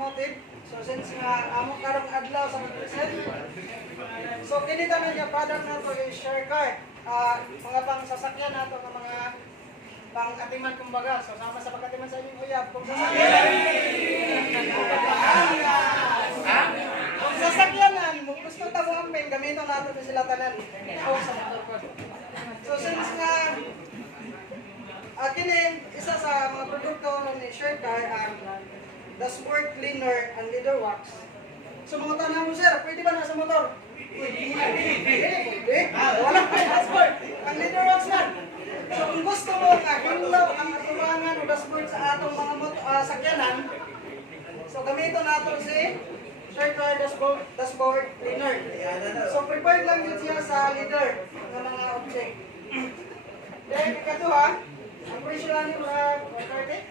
automotive. So since nga amo karong adlaw sa present. So kinita na niya product nato is share car. Mga pang sasakyan nato ng mga pang atiman kumbaga. So sama sa pagkatiman sa inyong uyab kung sasakyan. Kung sasakyanan, kung gusto ta mo amping gamiton nato din sila tanan. O sa motor ko. So since nga kini isa sa mga produkto ni share car ang dashboard cleaner and leather wax. So mga tanong mo sir, pwede ba na sa motor? Pwede. Wala pa yung dashboard. Ang leather wax na. So kung gusto mo nga hinlaw ang atubangan o dashboard sa atong mga sakyanan, so gamiton nato si share car dashboard cleaner. So prepared lang yun siya sa leather ng mga object. Then ikatuha, ang presyo lang yung 30.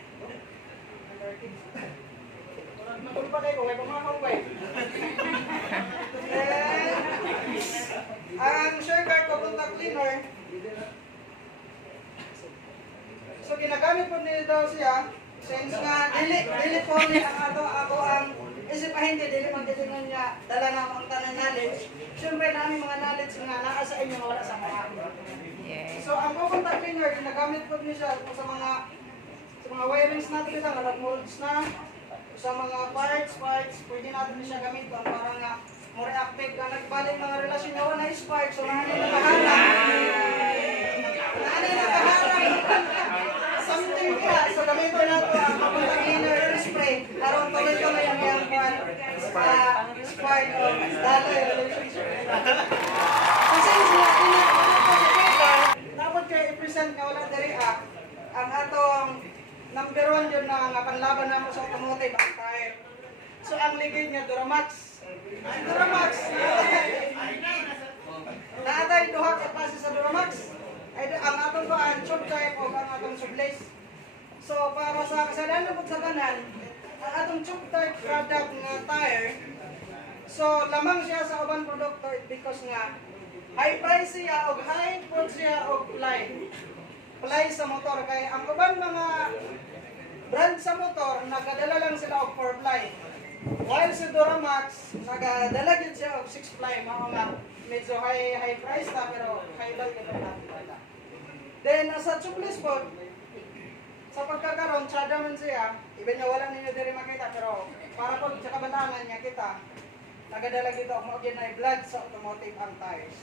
Matulog pa kayo kung may pumakong ba eh. Ang share car contact cleaner, so ginagamit po nila daw siya since nga dili po niya ako ang isip hindi dili magtitingan niya dala na ang tanang knowledge. Siyempre namin mga knowledge nga naa sa inyo wala sa mga. So ang contact cleaner ginagamit po niya siya sa mga wirings natin ito, mga molds na sa mga parts, pwede natin siya gamitin para nga more active ka nagbalik mga relasyon na wala spark, so nahanay nakaharap. Nahanay nakaharap. Something ka, so gamitin natin ang contact cleaner spray. Araw tuloy-tuloy ang iyang spark o daloy relationship. Kasi dapat kayo i-present nga wala dari ang atong number 1 yun na nga panlaban na mo sa automotive ang tire. So ang ligid niya Duramax. Duramax. Naatay duha ka klase sa Duramax. Ay ang atong ang tube type o ang atong tubeless. So para sa kasalanan po sa tanan, ang atong tube type product nga tire. So lamang siya sa uban produkto because nga high price siya o high food siya o fly sa motor kay ang uban mga brand sa motor nagadala lang sila og 4 ply while si Duramax nagadala gid siya og 6 ply mao nga medyo high price ta pero high load gid natin. Then sa tubeless po sa pagkakaroon tsada man siya even nga wala ninyo diri makita pero para po sa kabananan niya kita nagadala gid og mo gyud na vlog sa automotive and tires.